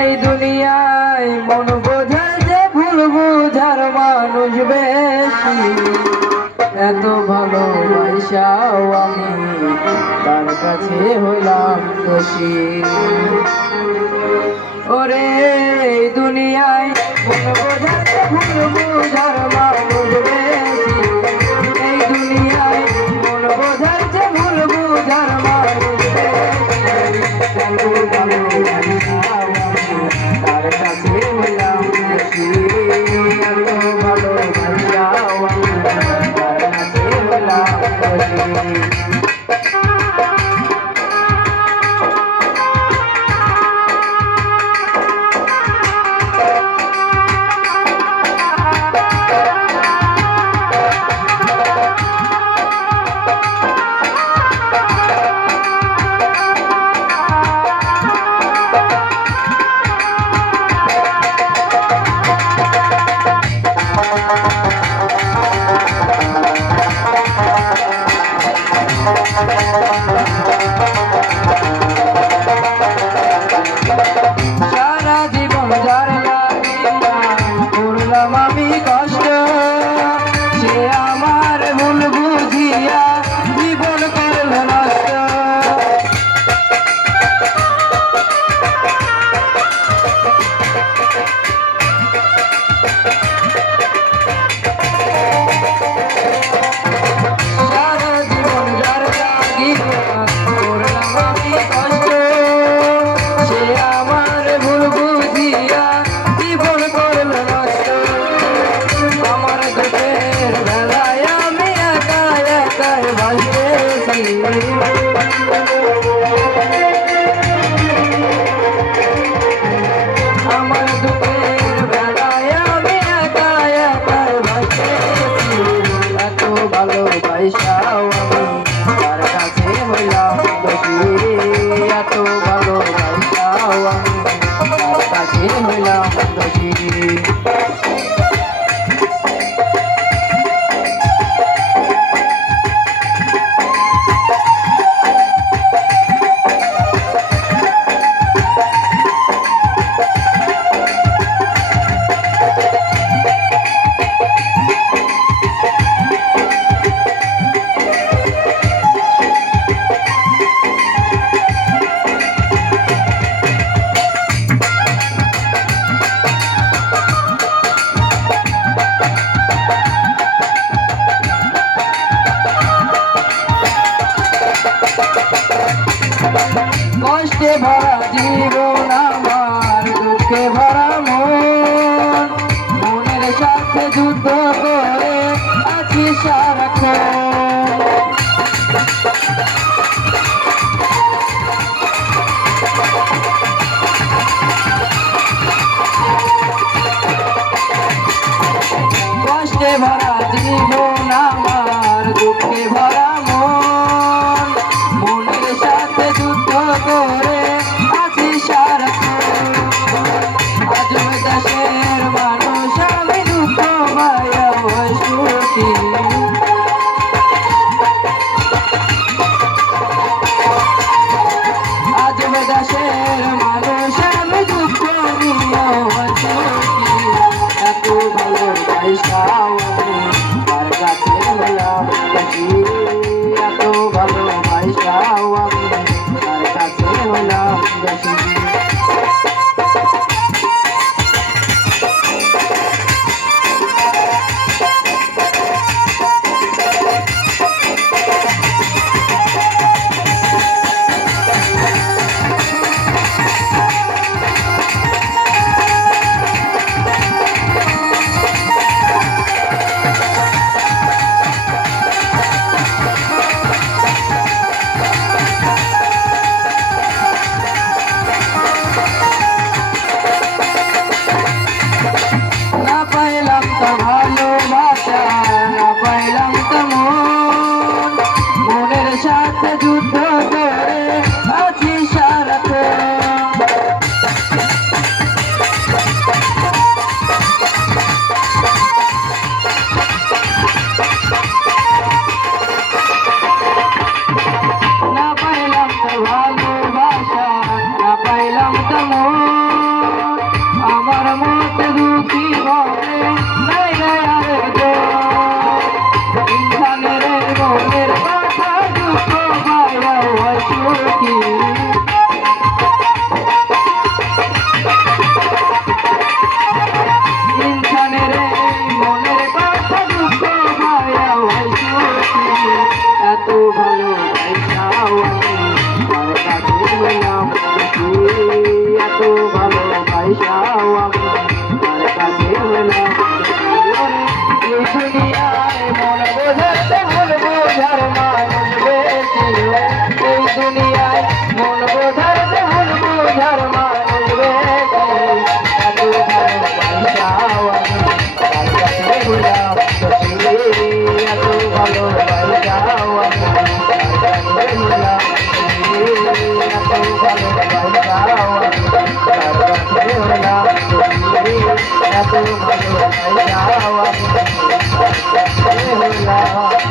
এই দুনিয়ায় মন বোঝার যে ভুল বুঝার মানুষ বেশি, এত ভালোবাসাও আমি তার কাছে হইলাম দোষী। ওরে এই দুনিয়ায় মন বোঝার যে ভুল বুঝার মানুষ বেশি, এই দুনিয়ায় মন বোঝার যে ভুল বুঝার মানুষ বেশি, এত ভালোবাসাও আমি তার কাছে হইলাম দোষী। এত ভালোবাসাও আমি তার কাছে হইলাম দোষী। সারা জীবন যার লাগিয়া করলাম আমি কষ্ট, সে আমার ভুল বুঝিয়া জীবন করল নষ্ট। সারা জীবন যার লাগিয়া করলাম আমি কষ্ট, সে আমার ভুল বুঝিয়া জীবন করল নষ্ট। আমার দুঃখের বেলায় আমি একা একাই ভাসতেছি, আমার দুঃখের বেলায় আমি একা একাই ভাসতেছি। এত ভালোবাসাও আমি তার কাছে হইলাম দোষী, এত ভালোবাসাও আমি তার কাছে হইলাম দোষী। কষ্টে ভরা জীবন আমার, দুঃখে ভরা মন, মনের সাথে যুদ্ধ করে আছি সারাক্ষণ। কষ্টে ভরা জীবন আমার, দুঃখে ভরা মন, মনের সাথে যুদ্ধ করে আছি সারাক্ষণ। আজব দেশের মানুষ আমি, দুঃখ মায়া সুখী। আজব দেশের মানুষ আমি, দুঃখ নিয়ে সুখী। এত ভালোবাসাও আমি তার কাছে হইলাম দোষী, এত ভালোবাসাও আমি তার কাছে হইলাম দোষী। ভালো যাও আমি হলাম